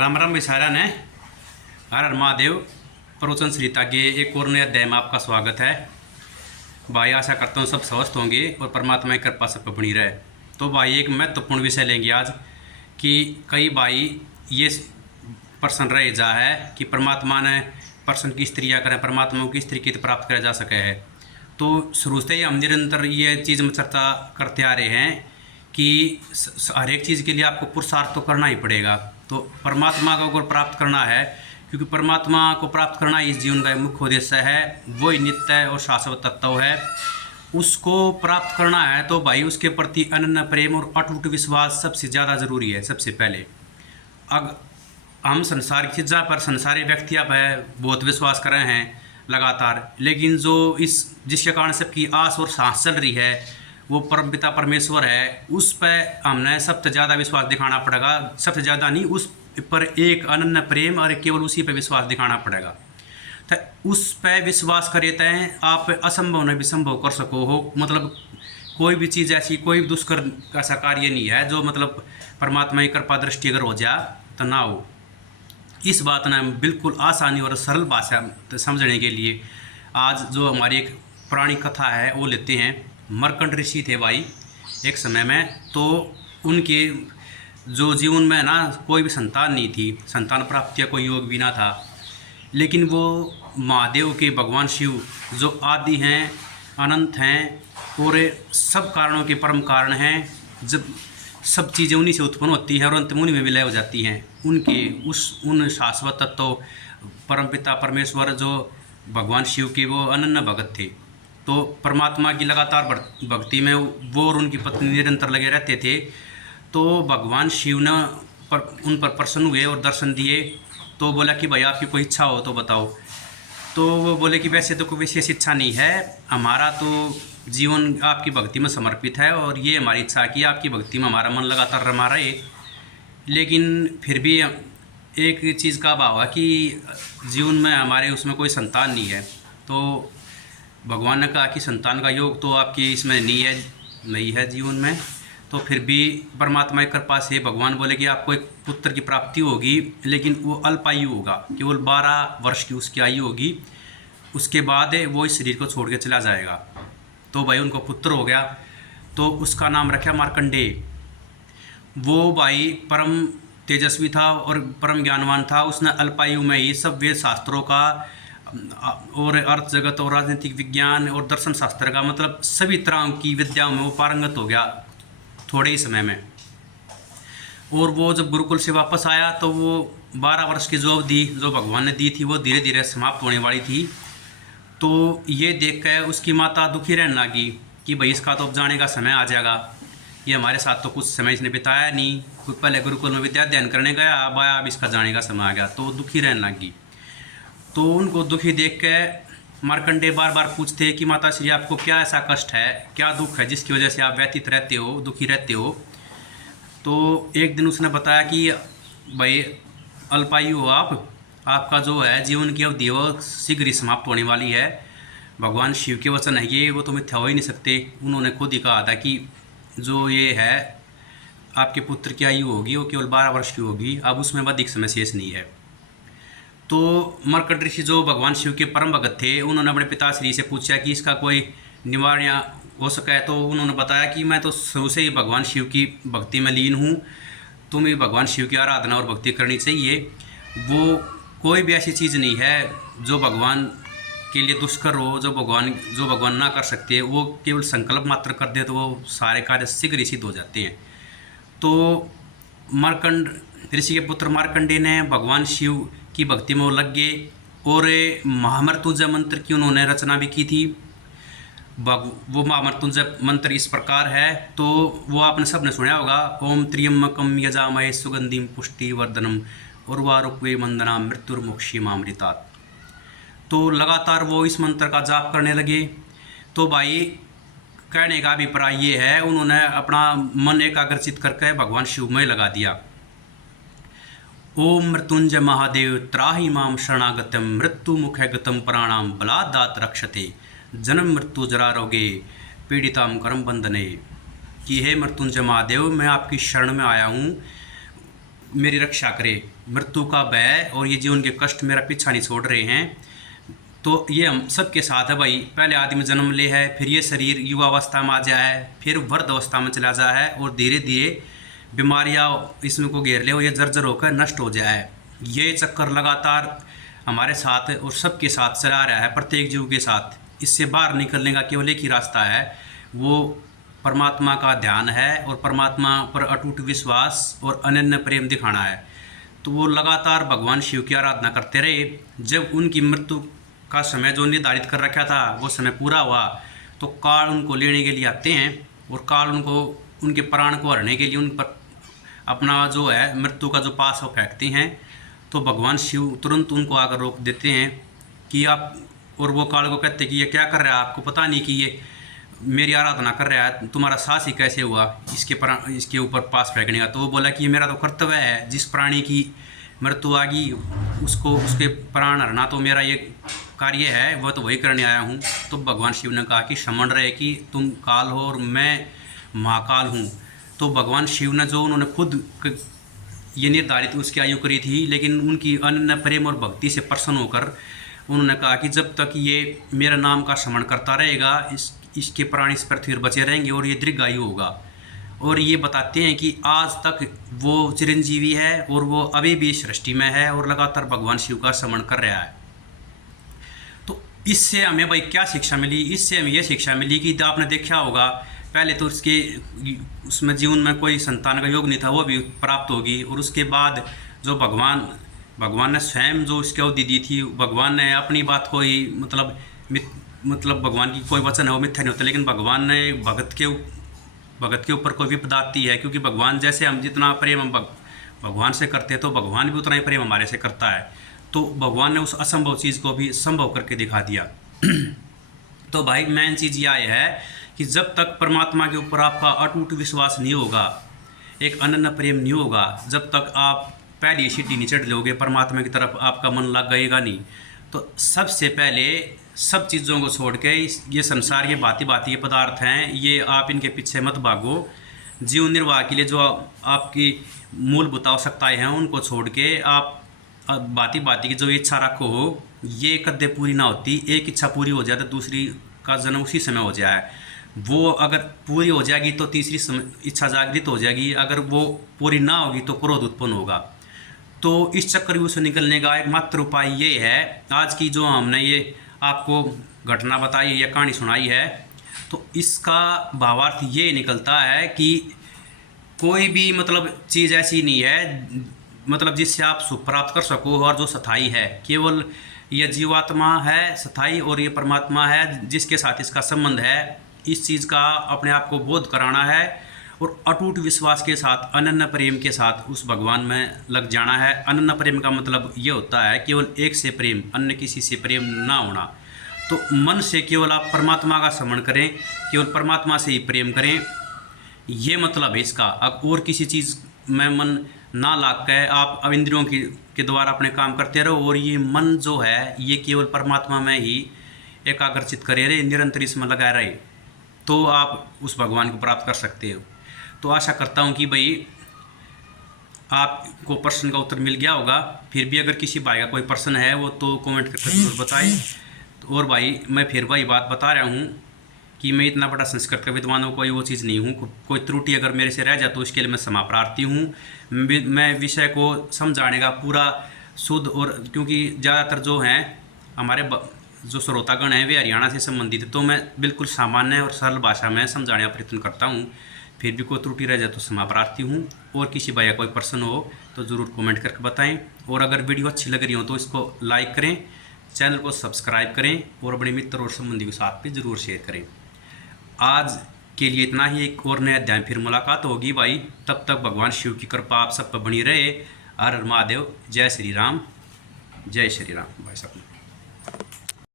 Ram Ram viscera ने हर हर महादेव प्रवचन श्रीता के एक और नए अध्याय में आपका स्वागत है। भाई आशा करता हूँ सब स्वस्थ होंगे और परमात्मा की कृपा सब पे बनी रहे। तो भाई एक महत्वपूर्ण विषय लेंगे आज कि कई भाई ये प्रश्न रह जा है कि परमात्मा ने प्रश्न की स्त्रिया करें, परमात्मा की स्त्री की प्राप्त करा जा सके है। तो शुरू से ही हम निरंतर ये चीज़ में चर्चा करते आ रहे हैं कि हर एक चीज़ के लिए आपको पुरुषार्थ तो करना ही पड़ेगा। तो परमात्मा को अगर प्राप्त करना है, क्योंकि परमात्मा को प्राप्त करना इस जीवन का मुख्य उद्देश्य है, वही नित्य और शाश्वत तत्व है। उसको प्राप्त करना है तो भाई उसके प्रति अनन्य प्रेम और अटूट विश्वास सबसे ज़्यादा ज़रूरी है। सबसे पहले अब हम संसार की चीज़ों पर, संसारी व्यक्ति पर बहुत विश्वास कर रहे हैं लगातार, लेकिन जो जिसके कारण सबकी आस और सांस चल रही है वो परम पिता परमेश्वर है, उस पर हमने सबसे ज़्यादा विश्वास दिखाना पड़ेगा। सबसे ज़्यादा नहीं, उस पर एक अनन्य प्रेम और केवल उसी पर विश्वास दिखाना पड़ेगा। तो उस पर विश्वास करे तय आप असंभव ने भी संभव कर सको हो। मतलब कोई भी चीज़ ऐसी, कोई दुष्कर ऐसा कार्य नहीं है जो मतलब परमात्मा की कृपा दृष्टि अगर हो जाए तो ना हो। इस बात ने बिल्कुल आसानी और सरल भाषा समझने के लिए आज जो हमारी एक पुरानी कथा है वो लेते हैं। मरकंड ऋषि थे भाई एक समय में, तो उनके जो जीवन में ना कोई भी संतान नहीं थी, संतान प्राप्ति का कोई योग भी ना था। लेकिन वो महादेव के भगवान शिव जो आदि हैं, अनंत हैं और सब कारणों के परम कारण हैं, जब सब चीज़ें उन्हीं से उत्पन्न होती हैं और अंत में उन्हीं में विलय हो जाती हैं। उन शाश्वत तत्व परमपिता परमेश्वर जो भगवान शिव के वो अनन्य भगत थे। तो परमात्मा की लगातार भक्ति में वो और उनकी पत्नी निरंतर लगे रहते थे। तो भगवान शिव ने उन पर प्रसन्न हुए और दर्शन दिए। तो बोला कि भाई आपकी कोई इच्छा हो तो बताओ। तो वो बोले कि वैसे तो कोई विशेष इच्छा नहीं है, हमारा तो जीवन आपकी भक्ति में समर्पित है और ये हमारी इच्छा है कि आपकी भक्ति में हमारा मन लगातार रमा रहे। लेकिन फिर भी एक चीज़ का भाव है कि जीवन में हमारे उसमें कोई संतान नहीं है। तो भगवान ने कहा कि संतान का योग तो आपकी इसमें नहीं है जीवन में। तो फिर भी परमात्मा की कृपा से भगवान बोले कि आपको एक पुत्र की प्राप्ति होगी, लेकिन वो अल्पायु होगा, केवल 12 वर्ष की उसकी आयु होगी। उसके बाद वो इस शरीर को छोड़ के चला जाएगा। तो भाई उनको पुत्र हो गया, तो उसका नाम रखा मार्कंडेय। वो भाई परम तेजस्वी था और परम ज्ञानवान था। उसने अल्पायु में ही सब वेद शास्त्रों का और अर्थ जगत और राजनीतिक विज्ञान और दर्शन शास्त्र का, मतलब सभी तरह की विद्याओं में वो पारंगत हो गया थोड़े ही समय में। और वो जब गुरुकुल से वापस आया तो वो 12 वर्ष की जो अवधि जो भगवान ने दी थी वो धीरे धीरे समाप्त होने वाली थी। तो ये देख कर उसकी माता दुखी रहने लगी कि भाई इसका तो अब जाने का समय आ जाएगा, ये हमारे साथ तो कुछ समय इसने बिताया नहीं, पहले गुरुकुल में विद्या अध्ययन करने गया, अब आया, अब इसका जाने का समय आ गया। तो दुखी रहने लगी। तो उनको दुखी देख के मार्कंडेय बार बार पूछते कि माता श्री आपको क्या ऐसा कष्ट है, क्या दुख है जिसकी वजह से आप व्यतीत रहते हो, दुखी रहते हो। तो एक दिन उसने बताया कि भाई अल्पायु हो आपका जो है जीवन की अवधि वो शीघ्र ही समाप्त होने वाली है। भगवान शिव के वचन है ये, वो तो मिथ्या हो ही नहीं सकते। उन्होंने खुद ही कहा था कि जो ये है आपके पुत्र की आयु होगी वो केवल 12 वर्ष की होगी, अब उसमें अधिक समय शेष नहीं है। तो मरकंड ऋषि जो भगवान शिव के परम भगत थे, उन्होंने अपने पिताश्री से पूछा कि इसका कोई निवारण हो सका है। तो उन्होंने बताया कि मैं तो शुरू से ही भगवान शिव की भक्ति में लीन हूँ, तुम्हें भगवान शिव की आराधना और भक्ति करनी चाहिए। वो कोई भी ऐसी चीज़ नहीं है जो भगवान के लिए दुष्कर हो, जो भगवान ना कर सकते। वो केवल संकल्प मात्र कर दे तो वो सारे कार्य शीघ्र ही सिद्ध हो जाते हैं। तो मार्कंड ऋषि के पुत्र मार्कंडेय ने भगवान शिव की भक्ति में वो लग गए और महामृत्युंजय मंत्र की उन्होंने रचना भी की थी। वो महामृत्युंजय मंत्र इस प्रकार है, तो वो आपने सबने सुना होगा, ओम त्र्यंबकम यजामहे सुगंधिम पुष्टिवर्धनम उर्वारुक्वे वंदना मृत्युर्मुक्षीमामृतात्। तो लगातार वो इस मंत्र का जाप करने लगे। तो भाई कहने का अभिप्राय ये है, उन्होंने अपना मन एकाग्रचित करके भगवान शिव में लगा दिया। ओम मृत्युंजय महादेव त्राहि माम शरणागतम मृत्यु मुखे गतम प्राणाम बलादात रक्षते जन्म मृत्यु जरा रोगे पीड़िताम कर्म बंधने। कि हे मृत्युंजय महादेव, मैं आपकी शरण में आया हूँ, मेरी रक्षा करे। मृत्यु का भय और ये जीवन के कष्ट मेरा पीछा नहीं छोड़ रहे हैं। तो ये हम सबके साथ है भाई। पहले आदमी जन्म ले है, फिर ये शरीर युवावस्था में आ जाए, फिर वृद्ध अवस्था में चला जाए और धीरे धीरे बीमारियाँ इसमें को घेर ले और ये जर्जर होकर नष्ट हो जाए। ये चक्कर लगातार हमारे साथ और सबके साथ चला रहा है, प्रत्येक जीव के साथ। इससे बाहर निकलने का केवल एक ही रास्ता है, वो परमात्मा का ध्यान है और परमात्मा पर अटूट विश्वास और अनन्य प्रेम दिखाना है। तो वो लगातार भगवान शिव की आराधना करते रहे। जब उनकी मृत्यु का समय जो निर्धारित कर रखा था वो समय पूरा हुआ तो काल उनको लेने के लिए आते हैं और काल उनको उनके प्राण को हरने के लिए उन पर अपना जो है मृत्यु का जो पास वो फेंकते हैं। तो भगवान शिव तुरंत उनको आकर रोक देते हैं कि आप, और वो काल को कहते हैं कि ये क्या कर रहा है, आपको पता नहीं कि ये मेरी आराधना कर रहा है, तुम्हारा साहस ही कैसे हुआ इसके ऊपर पास फेंकने का। तो वो बोला कि ये मेरा तो कर्तव्य है, जिस प्राणी की मृत्यु आ गई उसको उसके प्राण हरना तो मेरा ये कार्य है, वह तो वही करने आया हूँ। तो भगवान शिव ने कहा कि समझ रहे कि तुम काल हो और मैं महाकाल हूँ। तो भगवान शिव ने जो उन्होंने खुद ये निर्धारित उसकी आयु करी थी, लेकिन उनकी अनन्य प्रेम और भक्ति से प्रसन्न होकर उन्होंने कहा कि जब तक ये मेरा नाम का स्मरण करता रहेगा इसके प्राण इस पृथ्वी पर बचे रहेंगे और ये दीर्घायु होगा। और ये बताते हैं कि आज तक वो चिरंजीवी है और वो अभी भी सृष्टि में है और लगातार भगवान शिव का स्मरण कर रहा है। तो इससे हमें भाई क्या शिक्षा मिली? इससे हमें ये शिक्षा मिली कि आपने देखा होगा पहले तो उसमें जीवन में कोई संतान का योग नहीं था, वो भी प्राप्त होगी। और उसके बाद जो भगवान ने स्वयं जो उसकी अवधि दी थी, भगवान ने अपनी बात को ही मतलब भगवान की कोई वचन है वो मिथ्या नहीं होता, लेकिन भगवान ने भगत के ऊपर कोई विपदा आती है, क्योंकि भगवान जैसे हम जितना प्रेम हम भगवान से करते हैं तो भगवान भी उतना ही प्रेम हमारे से करता है। तो भगवान ने उस असंभव चीज़ को भी संभव करके दिखा दिया। तो भाई मेन चीज़ यह है कि जब तक परमात्मा के ऊपर आपका अटूट विश्वास नहीं होगा, एक अनन्य प्रेम नहीं होगा, जब तक आप पहली सीढ़ी नहीं चढ़ लोगे परमात्मा की तरफ आपका मन लग गएगा नहीं। तो सबसे पहले सब चीज़ों को छोड़ के ये संसार ये भांति के पदार्थ हैं, ये आप इनके पीछे मत भागो। जीवन निर्वाह के लिए जो आपकी मूलभूत आवश्यकताएं हैं उनको छोड़ के आप भांति की जो इच्छा रखो हो, ये कदे पूरी ना होती। एक इच्छा पूरी हो जाए तो दूसरी का जन्म उसी समय हो जाए। वो अगर पूरी हो जाएगी तो तीसरी इच्छा जागृत हो जाएगी, अगर वो पूरी ना होगी तो क्रोध उत्पन्न होगा। तो इस चक्रव्यूह से निकलने का एकमात्र उपाय ये है, आज की जो हमने ये आपको घटना बताई या कहानी सुनाई है, तो इसका भावार्थ ये निकलता है कि कोई भी मतलब चीज़ ऐसी नहीं है मतलब जिससे आप सुख प्राप्त कर सको और जो स्थायी है। केवल ये जीवात्मा है स्थायी और ये परमात्मा है जिसके साथ इसका संबंध है। इस चीज़ का अपने आप को बोध कराना है और अटूट विश्वास के साथ अनन्य प्रेम के साथ उस भगवान में लग जाना है। अनन्य प्रेम का मतलब ये होता है केवल एक से प्रेम, अन्य किसी से प्रेम ना होना। तो मन से केवल आप परमात्मा का स्मरण करें, केवल परमात्मा से ही प्रेम करें, ये मतलब है इसका। अब और किसी चीज़ में मन ना लाग के आप अब इंद्रियों के द्वारा अपने काम करते रहो और ये मन जो है ये केवल परमात्मा में ही एकाग्रचित करे रहे, निरंतर इसमें लगाए रहे, तो आप उस भगवान को प्राप्त कर सकते हो। तो आशा करता हूँ कि भाई आपको प्रश्न का उत्तर मिल गया होगा। फिर भी अगर किसी भाई का कोई प्रश्न है वो तो कमेंट करके जरूर बताएं। तो और भाई मैं फिर वही बात बता रहा हूँ कि मैं इतना बड़ा संस्कृत का विद्वान हूँ, कोई वो चीज़ नहीं हूँ। कोई त्रुटि अगर मेरे से रह जाए तो उसके लिए मैं क्षमा प्रार्थी हूँ। मैं विषय को समझाने का पूरा शुद्ध, और क्योंकि ज़्यादातर जो हैं हमारे जो श्रोतागण हैं वे हरियाणा से संबंधित है, तो मैं बिल्कुल सामान्य और सरल भाषा में समझाने का प्रयत्न करता हूँ। फिर भी कोई त्रुटि रह जाए तो क्षमा प्रार्थी हूँ। और किसी भाई का कोई प्रश्न हो तो ज़रूर कमेंट करके बताएं। और अगर वीडियो अच्छी लग रही हो तो इसको लाइक करें, चैनल को सब्सक्राइब करें और अपने मित्र और संबंधी के साथ भी ज़रूर शेयर करें। आज के लिए इतना ही, एक और नया अध्याय फिर मुलाकात होगी भाई। तब तक भगवान शिव की कृपा आप सब पर बनी रहे। हर हर महादेव, जय श्री राम, जय श्री राम भाई साहब।